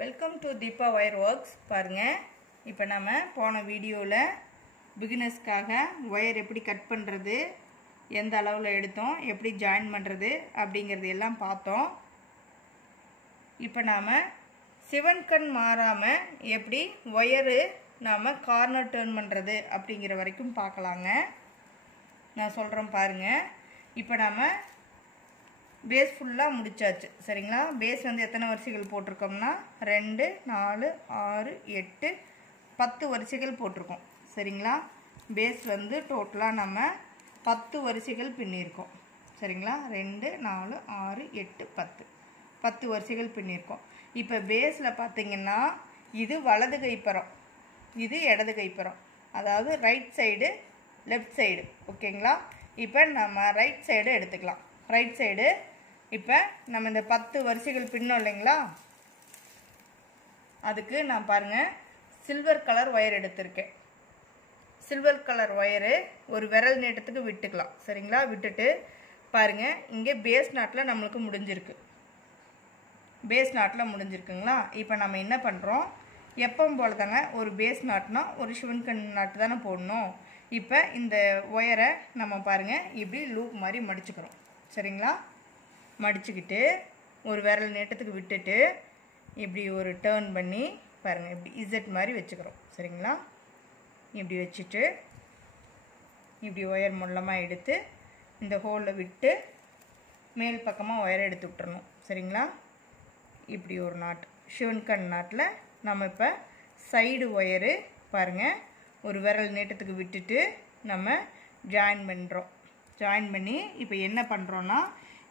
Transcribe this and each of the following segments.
Welcome to Deepa wire works. பாருங்கள், இப்போ நம்ம போன வீடியோவில் பிகினர்ஸ்க்காக ஒயர் எப்படி கட் பண்ணுறது, எந்த அளவில் எடுத்தோம், எப்படி ஜாயின் பண்ணுறது அப்படிங்கிறது எல்லாம் பார்த்தோம். இப்போ நாம் சிவன் கண் மாறாமல் எப்படி ஒயரு நாம் கார்னர் டர்ன் பண்ணுறது அப்படிங்கிற வரைக்கும் பார்க்கலாங்க. நான் சொல்கிறேன் பாருங்கள். இப்போ நாம் பேஸ் ஃபுல்லாக முடிச்சாச்சு. சரிங்களா? பேஸ் வந்து எத்தனை வரிசைகள் போட்டிருக்கோம்னா 2, 4, 6, 8, 10 வரிசைகள் போட்டிருக்கோம். சரிங்களா? பேஸ் வந்து டோட்டலாக நம்ம 10 வரிசைகள் பின்னியிருக்கோம். சரிங்களா? 2, 4, 6, 8, 10 வரிசைகள் பின்னியிருக்கோம். இப்போ பேஸில் பார்த்தீங்கன்னா இது வலது கைப்பறம், இது இடது கைப்பறம், அதாவது ரைட் சைடு லெஃப்ட் சைடு. ஓகேங்களா? இப்போ நம்ம ரைட் சைடு எடுத்துக்கலாம். ரைட் சைடு இப்போ நம்ம இந்த 10 வரிசைகள் பின்னோம் இல்லைங்களா, அதுக்கு நான் பாருங்கள் சில்வர் கலர் ஒயர் எடுத்திருக்கேன். சில்வர் கலர் ஒயரு ஒரு விரல் நீட்டத்துக்கு விட்டுக்கலாம். சரிங்களா? விட்டுட்டு பாருங்கள், இங்கே பேஸ் நாட்டில் நம்மளுக்கு முடிஞ்சிருக்கு. பேஸ் நாட்டில் முடிஞ்சிருக்குங்களா? இப்போ நம்ம என்ன பண்ணுறோம், எப்பவும் போல தாங்க ஒரு பேஸ் நாட்னா ஒரு சிவன்கண் நாட்டு தானே போடணும். இப்போ இந்த ஒயரை நம்ம பாருங்கள் இப்படி லூப் மாதிரி மடிச்சுக்கிறோம். சரிங்களா? மடிச்சுக்கிட்டு ஒரு விரல் நீட்டத்துக்கு விட்டுட்டு இப்படி ஒரு டேர்ன் பண்ணி பாருங்கள், இப்படி இசட் மாதிரி வச்சுக்கிறோம். சரிங்களா? இப்படி வச்சுட்டு இப்படி ஒயர் மூலமாக எடுத்து இந்த ஹோலில் விட்டு மேல் பக்கமாக ஒயரை எடுத்து விட்டுறணும். சரிங்களா? இப்படி ஒரு நாட் சிவன்கண் நாட்டில் நம்ம இப்போ சைடு ஒயரு பாருங்கள் ஒரு விரல் நீட்டத்துக்கு விட்டுட்டு நம்ம ஜாயின் பண்ணுறோம். ஜாயின் பண்ணி இப்போ என்ன பண்ணுறோன்னா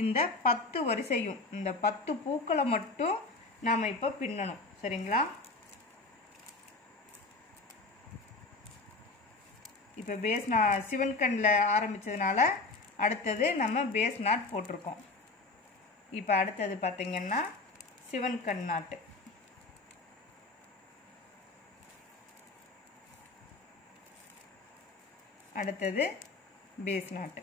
இந்த 10 வரிசையும் இந்த 10 பூக்களை மட்டும் நாம் இப்போ பின்னணும். சரிங்களா? இப்போ பேஸ் சிவன்கண்ணில் ஆரம்பித்ததுனால அடுத்தது நம்ம பேஸ் நாட் போட்டிருக்கோம். இப்போ அடுத்தது பார்த்திங்கன்னா சிவன்கண் நாட்டு. அடுத்தது பேஸ் நாட்டு.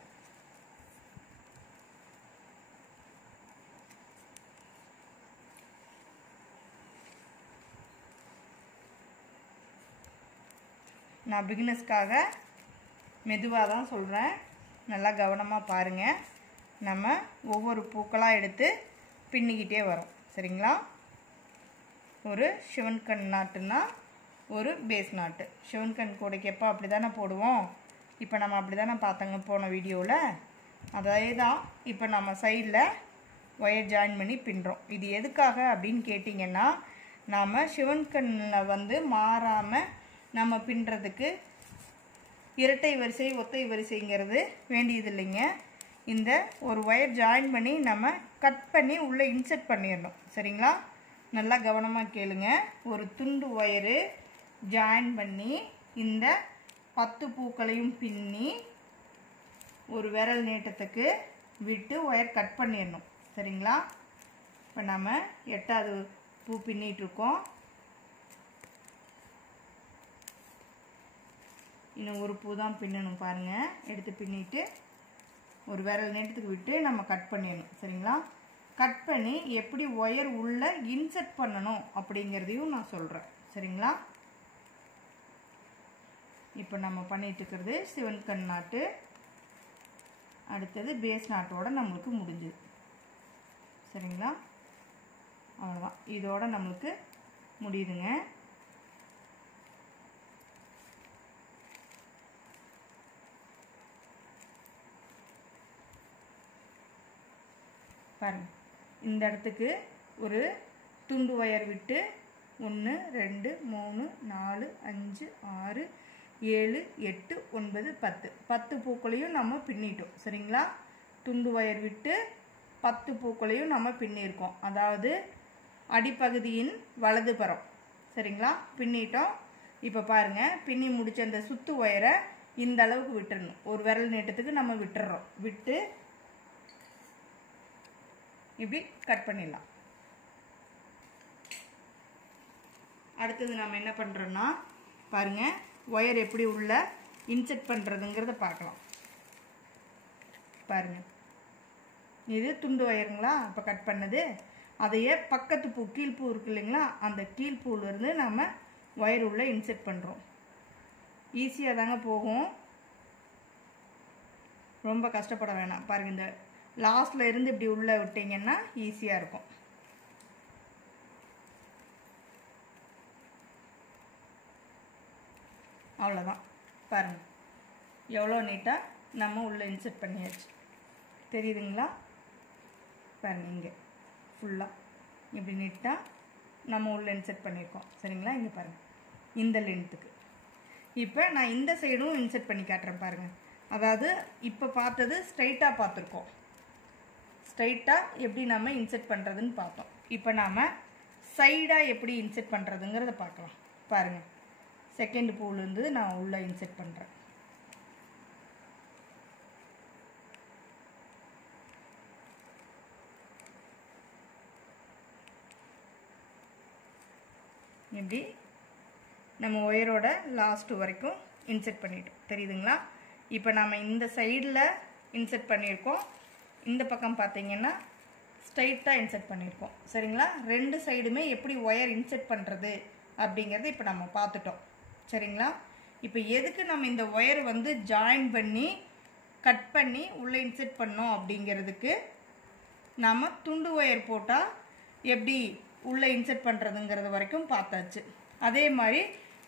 நான் பிகினர்ஸ்க்காக மெதுவாக தான் சொல்கிறேன், நல்லா கவனமாக பாருங்கள். நம்ம ஒவ்வொரு பூக்களாக எடுத்து பின்னிக்கிட்டே வரோம். சரிங்களா? ஒரு சிவன்கண் நாட்டுன்னா ஒரு பேஸ் நாட்டு. சிவன்கண் கூடைக்கு எப்போ அப்படி தானே போடுவோம். இப்போ நம்ம அப்படி தானே பார்த்தோங்க போன வீடியோவில். அதே தான் இப்போ நம்ம சைடில் ஒயர் ஜாயின் பண்ணி பின்னுறோம். இது எதுக்காக அப்படின்னு கேட்டிங்கன்னா, நாம் சிவன்கண்ணில் வந்து மாறாமல் நம்ம பின்னுறதுக்கு இரட்டை வரிசை ஒத்தை வரிசைங்கிறது வேண்டியது இல்லைங்க. இந்த ஒரு ஒயர் ஜாயின் பண்ணி நம்ம கட் பண்ணி உள்ளே இன்சர்ட் பண்ணிடணும். சரிங்களா? நல்லா கவனமாக கேளுங்க. ஒரு துண்டு ஒயரு ஜாயின் பண்ணி இந்த 10 பூக்களையும் பின்னி ஒரு விரல் நீட்டத்துக்கு விட்டு ஒயர் கட் பண்ணிடணும். சரிங்களா? இப்போ நம்ம 8வது பூ பின்னிகிட்ருக்கோம். இன்னும் ஒரு பூ தான் பின்னணும். பாருங்கள், எடுத்து பின்னிட்டு ஒரு விரல் நீட்டத்துக்கு விட்டு நம்ம கட் பண்ணிடணும். சரிங்களா? கட் பண்ணி எப்படி ஒயர் உள்ளே இன்சர்ட் பண்ணணும் அப்படிங்கிறதையும் நான் சொல்கிறேன். சரிங்களா? இப்போ நம்ம பண்ணிட்டு இருக்கிறது சிவன்கண் நாட்டு. அடுத்தது பேஸ் நாட்டோட நம்மளுக்கு முடிஞ்சுது. சரிங்களா? அவ்வளோதான், இதோட நம்மளுக்கு முடியுதுங்க. பாருங்கள், இந்த இடத்துக்கு ஒரு துண்டு ஒயர் விட்டு 1, 2, 3, 4, 5, 6, 7, 8, 9, 10 பூக்களையும் நம்ம பின்னிட்டோம். சரிங்களா? துண்டு ஒயர் விட்டு 10 பூக்களையும் நம்ம பின்னியிருக்கோம். அதாவது அடிப்பகுதியின் வலது புறம். சரிங்களா? பின்னிட்டோம். இப்போ பாருங்கள், பின்னி முடிச்ச அந்த சுத்து ஒயரை இந்த அளவுக்கு விட்டுறணும். ஒரு விரல் நீட்டத்துக்கு நம்ம விட்டுறோம். விட்டு இப்படி கட் பண்ணிடலாம். அடுத்தது நம்ம என்ன பண்ணுறோன்னா பாருங்கள், ஒயர் எப்படி உள்ள இன்சர்ட் பண்ணுறதுங்கிறத பார்க்கலாம். பாருங்கள், இது துண்டு ஒயருங்களா இப்போ கட் பண்ணது. அதையே பக்கத்து பூ கீழ்ப்பூ இருக்கு இல்லைங்களா, அந்த கீழ்ப்பூலேருந்து நம்ம ஒயர் உள்ள இன்செர்ட் பண்ணுறோம். ஈஸியாக தாங்க போகும், ரொம்ப கஷ்டப்பட வேணாம். பாருங்கள், இந்த லாஸ்ட்டில் இருந்து இப்படி உள்ளே விட்டிங்கன்னா ஈஸியாக இருக்கும். அவ்வளோதான். பாருங்கள் எவ்வளோ நீட்டாக நம்ம உள்ளே இன்செர்ட் பண்ணியாச்சு. தெரியுதுங்களா? பாருங்கள், இங்கே ஃபுல்லாக இப்படி நீட்டாக நம்ம உள்ளே இன்செர்ட் பண்ணியிருக்கோம். சரிங்களா? இங்கே பாருங்கள், இந்த லென்த்துக்கு. இப்போ நான் இந்த சைடும் இன்செர்ட் பண்ணி காட்டுறேன் பாருங்கள். அதாவது இப்போ பார்த்தது ஸ்ட்ரைட்டாக பார்த்துருக்கோம். ஸ்ட்ரைட்டாக எப்படி நம்ம இன்செர்ட் பண்ணுறதுன்னு பார்த்தோம். இப்போ நாம் சைடாக எப்படி இன்செர்ட் பண்ணுறதுங்கிறத பார்க்கலாம். பாருங்கள், செகண்ட் பூலேருந்து நான் உள்ளே இன்செர்ட் பண்ணுறேன். இப்படி நம்ம ஒயரோட லாஸ்ட் வரைக்கும் இன்செர்ட் பண்ணிட்டோம். தெரியுதுங்களா? இப்போ நாம் இந்த சைடில் இன்செர்ட் பண்ணியிருக்கோம், இந்த பக்கம் பார்த்தீங்கன்னா ஸ்ட்ரைட்டாக இன்செர்ட் பண்ணியிருக்கோம். சரிங்களா? ரெண்டு சைடுமே எப்படி ஒயர் இன்செர்ட் பண்ணுறது அப்படிங்கிறது இப்போ நம்ம பார்த்துட்டோம். சரிங்களா? இப்போ எதுக்கு நம்ம இந்த ஒயர் வந்து ஜாயின் பண்ணி கட் பண்ணி உள்ளே இன்செர்ட் பண்ணோம் அப்படிங்கிறதுக்கு நம்ம துண்டு ஒயர் போட்டால் எப்படி உள்ளே இன்செர்ட் பண்ணுறதுங்கிறது வரைக்கும் பார்த்தாச்சு. அதே மாதிரி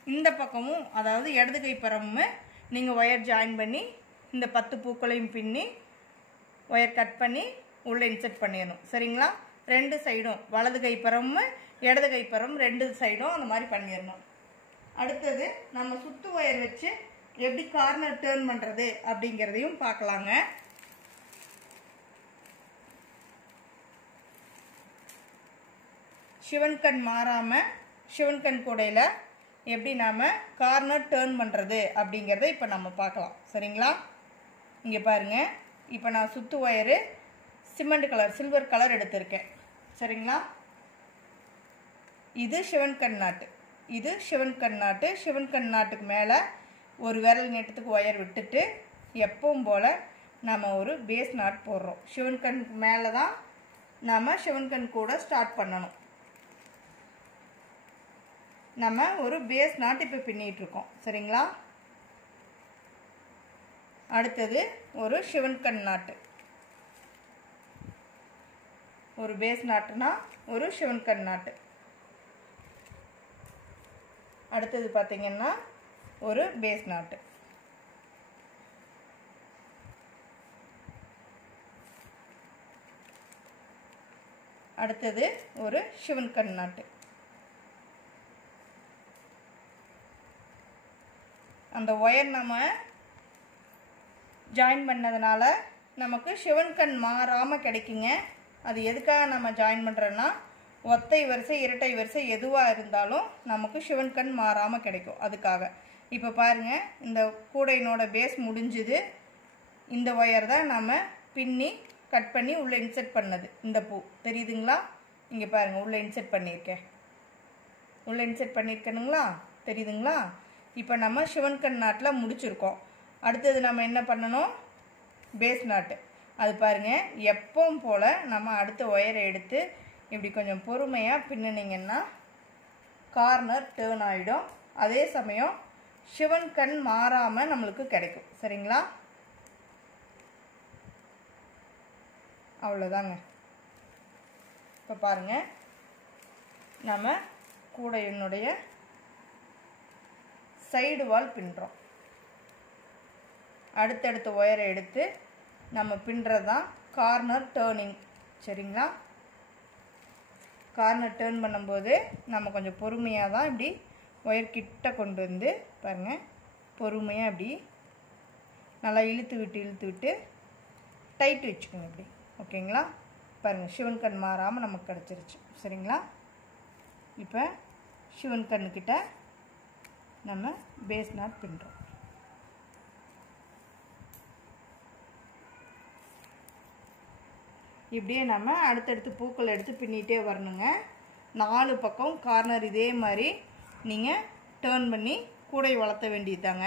இந்த பக்கமும், அதாவது இடது கை பரமும் நீங்கள் ஒயர் ஜாயின் பண்ணி இந்த 10 பூக்களையும் பின்னி ஒயர் கட் பண்ணி உள்ளே இன்செர்ட் பண்ணிடணும். சரிங்களா? ரெண்டு சைடும், வலது கை பரமும் இடது கை பரம் ரெண்டு சைடும் அந்த மாதிரி பண்ணிடணும். அடுத்தது நம்ம சுத்து ஒயர் வச்சு எப்படி கார்னர் டேர்ன் பண்ணுறது அப்படிங்கிறதையும் பார்க்கலாங்க. சிவன்கண் மாறாமல் சிவன்கண் கூடையில் எப்படி நாம் கார்னர் டேர்ன் பண்ணுறது அப்படிங்கிறத இப்போ நம்ம பார்க்கலாம். சரிங்களா? இங்கே பாருங்கள், இப்போ நான் சுத்து wire cement colour silver colour எடுத்திருக்கேன். சரிங்களா? இது சிவன்கண் நாட்டு, இது சிவன்கண் நாட்டு. சிவன்கண் நாட்டுக்கு மேலே ஒரு விரல் நீட்டத்துக்கு ஒயர் விட்டுட்டு எப்பவும் போல் நம்ம ஒரு பேஸ் நாட் போடுறோம். சிவன்கண்ணுக்கு மேலே தான் நம்ம சிவன்கண் கூட ஸ்டார்ட் பண்ணணும். நம்ம ஒரு பேஸ் நாட் இப்போ பின்னிட்டுருக்கோம். சரிங்களா? அடுத்தது ஒரு சிவன்கண் நாட்டு. ஒரு பேஸ் நாட்டுனா ஒரு சிவன்கண் நாட்டு. அடுத்தது பார்த்தீங்கன்னா ஒரு பேஸ் நாட்டு. அடுத்தது ஒரு சிவன்கண் நாட்டு. அந்த ஒயர் நம்ம ஜாயின் பண்ணதுனால நமக்கு சிவன்கண் மாறாமல் கிடைக்குங்க. அது எதுக்காக நம்ம ஜாயின் பண்ணுறோன்னா, ஒத்தை வரிசை இரட்டை வரிசை எதுவாக இருந்தாலும் நமக்கு சிவன்கண் மாறாமல் கிடைக்கும். அதுக்காக இப்போ பாருங்கள், இந்த கூடையினோட பேஸ் முடிஞ்சுது. இந்த ஒயர் தான் நம்ம பின்னி கட் பண்ணி உள்ளே இன்செர்ட் பண்ணது. இந்த பூ தெரியுதுங்களா? இங்கே பாருங்கள், உள்ளே இன்செர்ட் பண்ணியிருக்கேன். உள்ளே இன்செர்ட் பண்ணியிருக்கணுங்களா? தெரியுதுங்களா? இப்போ நம்ம சிவன்கண் நாட்டில் முடிச்சிருக்கோம். அடுத்தது நம்ம என்ன பண்ணணும்? பேஸ் நாட்டு. அது பாருங்கள், எப்பவும் போல் நம்ம அடுத்த ஒயரை எடுத்து இப்படி கொஞ்சம் பொறுமையாக பின்னினீங்கன்னா கார்னர் டேர்ன் ஆகிடும். அதே சமயம் சிவன்கண் மாறாமல் நம்மளுக்கு கிடைக்கும். சரிங்களா? அவ்வளோதாங்க. இப்போ பாருங்கள், நம்ம கூடையினுடைய சைடு வால் பின்னுறோம். அடுத்தடுத்த ஒயரை எடுத்து நம்ம பின்னுறது தான் கார்னர் டேர்னிங். சரிங்களா? கார்னர் டேர்ன் பண்ணும்போது நம்ம கொஞ்சம் பொறுமையாக தான் இப்படி ஒயர் கிட்ட கொண்டு வந்து பாருங்கள், பொறுமையாக இப்படி நல்லா இழுத்து விட்டு டைட் வச்சுக்கோங்க இப்படி. ஓகேங்களா? பாருங்கள், சிவன்கண் மாறாமல் நமக்கு கிடச்சிருச்சு. சரிங்களா? இப்போ சிவன்கண்ணுக்கிட்ட நம்ம பேஸ் நாட் பின்னுறோம். இப்படியே நம்ம அடுத்தடுத்து பூக்கள் எடுத்து பின்னிகிட்டே வரணுங்க. 4 பக்கம் கார்னர் இதே மாதிரி நீங்கள் டேர்ன் பண்ணி கூடை வளர்த்த வேண்டியதாங்க.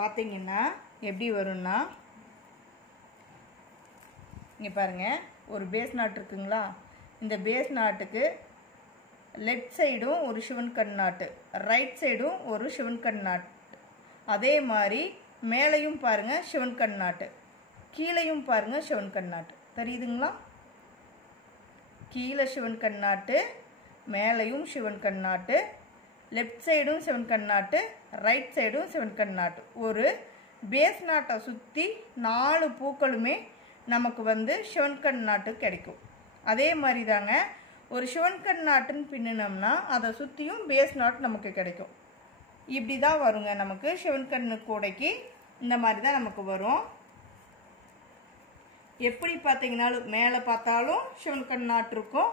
பார்த்தீங்கன்னா எப்படி வரும்னா, இங்கே பாருங்கள், ஒரு பேஸ் நாட் இருக்குங்களா, இந்த பேஸ் நாட்டுக்கு லெஃப்ட் சைடும் ஒரு சிவன் கண் நாட்டு, ரைட் சைடும் ஒரு சிவன் கண் நாட்டு, அதே மாதிரி மேலையும் பாருங்கள் சிவன் கண் நாட்டு, கீழையும் பாருங்கள் சிவன் கண் நாட்டு. தெரியுதுங்களா? கீழே சிவன் கண் நாட்டு, மேலையும் சிவன் கண் நாட்டு, லெஃப்ட் சைடும் சிவன் கண் நாட்டு, ரைட் சைடும் சிவன் கண் நாட்டு. ஒரு பேஸ் நாட்டை சுற்றி 4 பூக்களுமே நமக்கு வந்து சிவன் கண் நாட்டு கிடைக்கும். அதே மாதிரி தாங்க ஒரு சிவன் கண் நாட்டுன்னு பின்னினோம்னா அதை சுற்றியும் பேஸ் நாட் நமக்கு கிடைக்கும். இப்படி தான் வருங்க நமக்கு சிவன் கண்ணு கூடைக்கு. இந்த மாதிரி தான் நமக்கு வரும். எப்படி பார்த்தீங்கன்னாலும் மேலே பார்த்தாலும் சிவன் கண் நாட்டு இருக்கும்,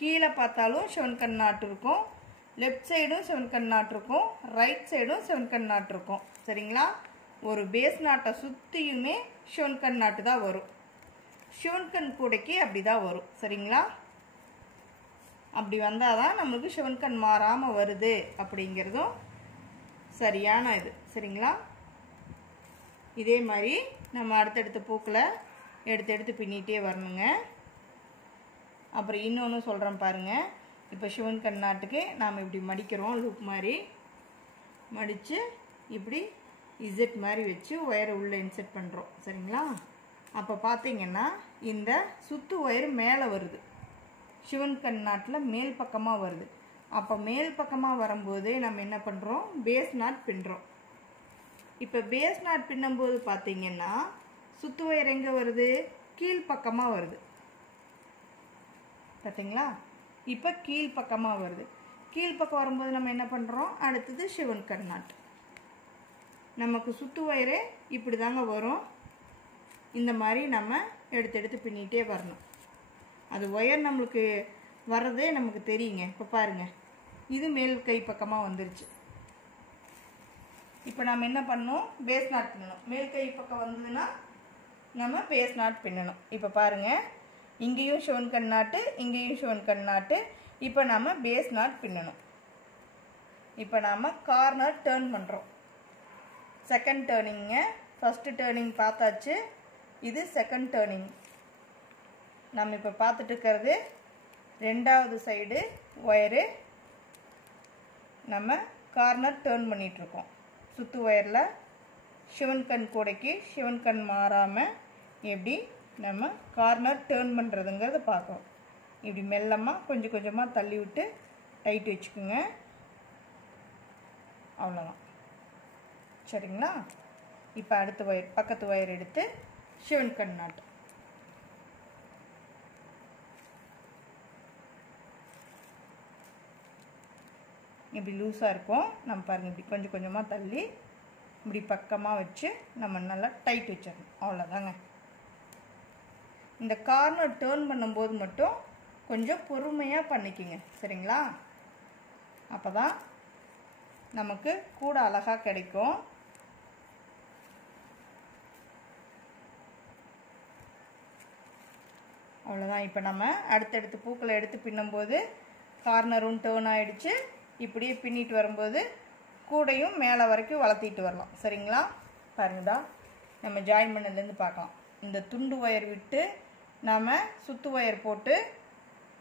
கீழே பார்த்தாலும் சிவன் கண் நாட்டு இருக்கும், லெஃப்ட் சைடும் சிவன் கண் நாட்டு இருக்கும், ரைட் சைடும் சிவன் கண் நாட்டு இருக்கும். சரிங்களா? ஒரு பேஸ் நாட்டை சுற்றியுமே சிவன் கண் நாட்டு தான் வரும். சிவன் கண் கூடைக்கு அப்படி தான் வரும். சரிங்களா? அப்படி வந்தால் தான் நம்மளுக்கு சிவன் கண் மாறாமல் வருது அப்படிங்கிறதும் சரியான இது. சரிங்களா? இதே மாதிரி நம்ம அடுத்தடுத்த பூக்களை எடுத்து பின்னிகிட்டே வரணுங்க. அப்புறம் இன்னொன்று சொல்கிறேன் பாருங்கள். இப்போ சிவன் கண் நாட்டுக்கு நாம் இப்படி மடிக்கிறோம், லூப் மாதிரி மடித்து இப்படி இசட் மாதிரி வச்சு ஒயரை உள்ளே இன்செர்ட் பண்ணுறோம். சரிங்களா? அப்போ பார்த்தீங்கன்னா இந்த சுத்து ஒயர் மேலே வருது, சிவன் கண் நாட்டில் மேல் பக்கமாக வருது. அப்போ மேல் பக்கமாக வரும்போது நம்ம என்ன பண்ணுறோம், பேஸ் நாட் பின்னுறோம். இப்போ பேஸ் நாட் பின்னும்போது பார்த்தீங்கன்னா சுத்து ஒயர் எங்கே வருது, கீழ்ப்பக்கமாக வருது. பார்த்தீங்களா? இப்போ கீழ்ப்பக்கமாக வருது. கீழ்ப்பக்கம் வரும்போது நம்ம என்ன பண்ணுறோம், அடுத்தது சிவன் கண் நாட். நமக்கு சுத்து ஒயரே இப்படி தாங்க வரும். இந்த மாதிரி நம்ம எடுத்து பின்னிகிட்டே வரணும். அது ஒயர் நம்மளுக்கு வர்றதே நமக்கு தெரியுங்க. இப்போ பாருங்கள், இது மேல் கை பக்கமாக வந்துருச்சு. இப்போ நம்ம என்ன பண்ணணும், பேஸ் நாட் பின்னணும். மேல் கை பக்கம் வந்ததுன்னா நம்ம பேஸ் நாட் பின்னணும். இப்போ பாருங்கள், இங்கேயும் சிவன் கண் நாட்டு, இங்கேயும் சிவன் கண் நாட்டு. இப்போ நம்ம பேஸ் நாட் பின்னணும். இப்போ நாம் கார்னர் டேர்ன் பண்ணுறோம். செகண்ட் டேர்னிங்க. ஃபஸ்ட்டு டேர்னிங் பார்த்தாச்சு, இது செகண்ட் டேர்னிங். நம்ம இப்போ பார்த்துட்டு இருக்கிறது ரெண்டாவது சைடு ஒயரு. நம்ம கார்னர் டேர்ன் பண்ணிகிட்ருக்கோம். சுத்து ஒயரில் சிவன் கண் கூடைக்கு சிவன் கண் மாறாமல் எப்படி நம்ம கார்னர் டேர்ன் பண்ணுறதுங்கிறத பார்க்கணும். இப்படி மெல்லமாக கொஞ்சம் கொஞ்சமாக தள்ளி விட்டு டைட் வச்சுக்கோங்க. அவ்வளோதான். சரிங்களா? இப்போ அடுத்த ஒயர், பக்கத்து ஒயர் எடுத்து சிவன் கண் நாட்டு. இப்படி லூஸாக இருக்கும். நம்ம பாருங்கள், இப்படி கொஞ்சம் கொஞ்சமாக தள்ளி இப்படி பக்கமாக வச்சு நம்ம நல்லா டைட் வச்சிடணும். அவ்வளோதாங்க. இந்த கார்னர் டேர்ன் பண்ணும்போது மட்டும் கொஞ்சம் பொறுமையாக பண்ணிக்கோங்க. சரிங்களா? அப்போ தான் நமக்கு கூட அழகாக கிடைக்கும். அவ்வளோதான். இப்போ நம்ம அடுத்தடுத்து பூக்களை எடுத்து பின்னும்போது கார்னரும் டேர்ன் ஆகிடுச்சு. இப்படியே பின்னிட்டு வரும்போது கூடையும் மேலே வரைக்கும் வளர்த்திட்டு வரலாம். சரிங்களா? பாருங்கடா, நம்ம ஜாயின் பண்ணதுலேருந்து பார்க்கலாம். இந்த துண்டு ஒயர் விட்டு நாம் சுத்து ஒயர் போட்டு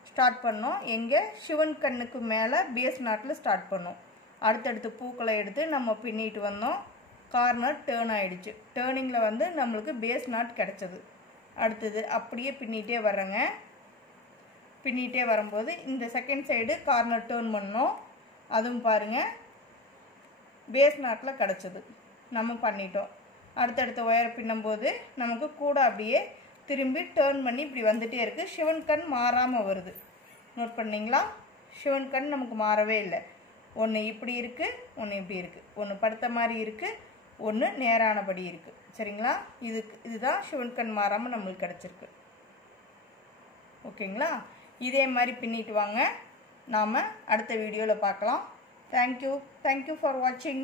ஸ்டார்ட் பண்ணோம். எங்கே, சிவன் கண்ணுக்கு மேலே பேஸ் நாட்டில் ஸ்டார்ட் பண்ணோம். அடுத்தடுத்து பூக்களை எடுத்து நம்ம பின்னிட்டு வந்தோம். கார்னர் டேர்ன் ஆகிடுச்சு. டேர்னிங்கில் வந்து நம்மளுக்கு பேஸ் நாட் கிடச்சது. அடுத்தது அப்படியே பின்னிகிட்டே வர்றேங்க. பின்னிகிட்டே வரும்போது இந்த செகண்ட் சைடு கார்னர் டேர்ன் பண்ணோம். அதுவும் பாருங்கள் பேஸ் நாட்டில் கிடச்சது. நம்ம பண்ணிட்டோம். அடுத்தடுத்த ஒயர் பின்னும்போது நமக்கு கூட அப்படியே திரும்பி டேர்ன் பண்ணி இப்படி வந்துகிட்டே இருக்குது. சிவன் கண் மாறாமல் வருது. நோட் பண்ணிங்களா? சிவன் கண் நமக்கு மாறவே இல்லை. ஒன்று இப்படி இருக்குது, ஒன்று இப்படி இருக்குது, ஒன்று படுத்த மாதிரி இருக்குது, ஒன்று நேரானபடி இருக்குது. சரிங்களா? இதுதான் சிவன் கண் மாறாமல் நம்மளுக்கு கிடச்சிருக்கு. ஓகேங்களா? இதே மாதிரி பின்னிட்டு வாங்க. நாம் அடுத்த வீடியோவில் பார்க்கலாம். தேங்க்யூ ஃபார் வாட்சிங்.